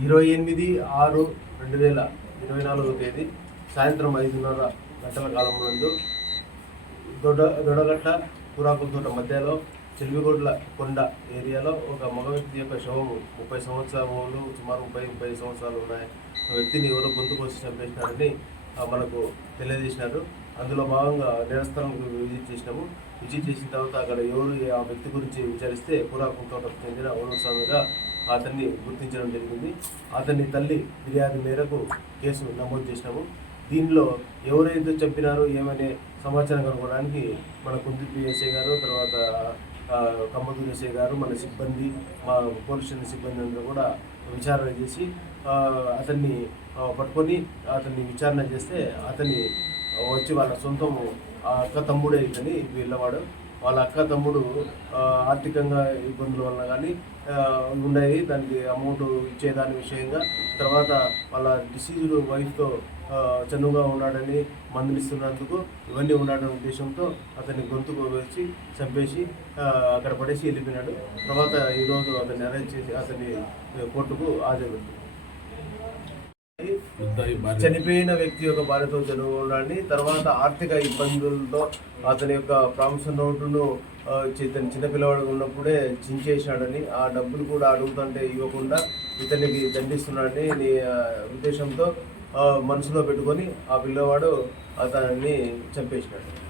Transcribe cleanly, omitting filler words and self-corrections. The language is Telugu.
28/6/2024 సాయంత్రం 5:30 గంటల కాలం నందు దొడగట్ల కూరాకుల తోట మధ్యలో చెల్విగొడ్ల కొండ ఏరియాలో ఒక మగ వ్యక్తి యొక్క శవము 30 సంవత్సరాలు సుమారు 35 సంవత్సరాలు ఉన్నాయి వ్యక్తిని ఎవరో గొంతు కోసి చంపేసినారని మనకు తెలియజేసినారు. అందులో భాగంగా నేరస్థలంకు విజిట్ చేసిన తర్వాత అక్కడ ఎవరు ఆ వ్యక్తి గురించి విచారిస్తే కూరాకుల తోటకు చెందిన ఓనర్స్వామిగా అతన్ని గుర్తించడం జరిగింది. అతన్ని తల్లి ఫిర్యాదు మేరకు కేసు నమోదు చేసినాము. దీనిలో ఎవరైతే చంపినారో ఏమనే సమాచారం కనుగొనడానికి మన కుందుర్పి ఎస్ఐ గారు, తర్వాత కమ్మదూరు ఎస్ఐ గారు, మన సిబ్బంది, మా పోలీస్ స్టేషన్ సిబ్బంది అందరూ కూడా విచారణ చేసి అతన్ని పట్టుకొని అతన్ని విచారణ చేస్తే అతన్ని వచ్చి వాళ్ళ సొంతము అక్క తమ్ముడే ఇతని వీళ్ళవాడు. వాళ్ళ అక్క తమ్ముడు ఆర్థికంగా ఇబ్బందుల వల్ల కానీ ఉన్నాయి, దానికి అమౌంట్ ఇచ్చేదాని విషయంగా, తర్వాత వాళ్ళ డిసీజ్డ్ వైఫ్తో చనువుగా ఉన్నాడని మందులిస్తున్నందుకు ఇవన్నీ ఉన్నాడనే ఉద్దేశంతో అతన్ని గొంతుకు వేసి చంపేసి అక్కడ పడేసి వెళ్ళిపోయినాడు. తర్వాత ఈరోజు అతన్ని అరెస్ట్ చేసి అతన్ని కోర్టుకు హాజరుపెట్టారు. చనిపోయిన వ్యక్తి యొక్క భార్యతో చనువు ఉండాలని, తర్వాత ఆర్థిక ఇబ్బందులతో అతని యొక్క ప్రామిస్ నోటును చిన్నపిల్లవాడు ఉన్నప్పుడే చించేశాడని, ఆ డబ్బులు కూడా అడుగుతుంటే ఇవ్వకుండా ఇతనికి దండిస్తున్నాడని ఉద్దేశంతో మనసులో పెట్టుకొని ఆ పిల్లవాడు అతన్ని చంపేసినాడు.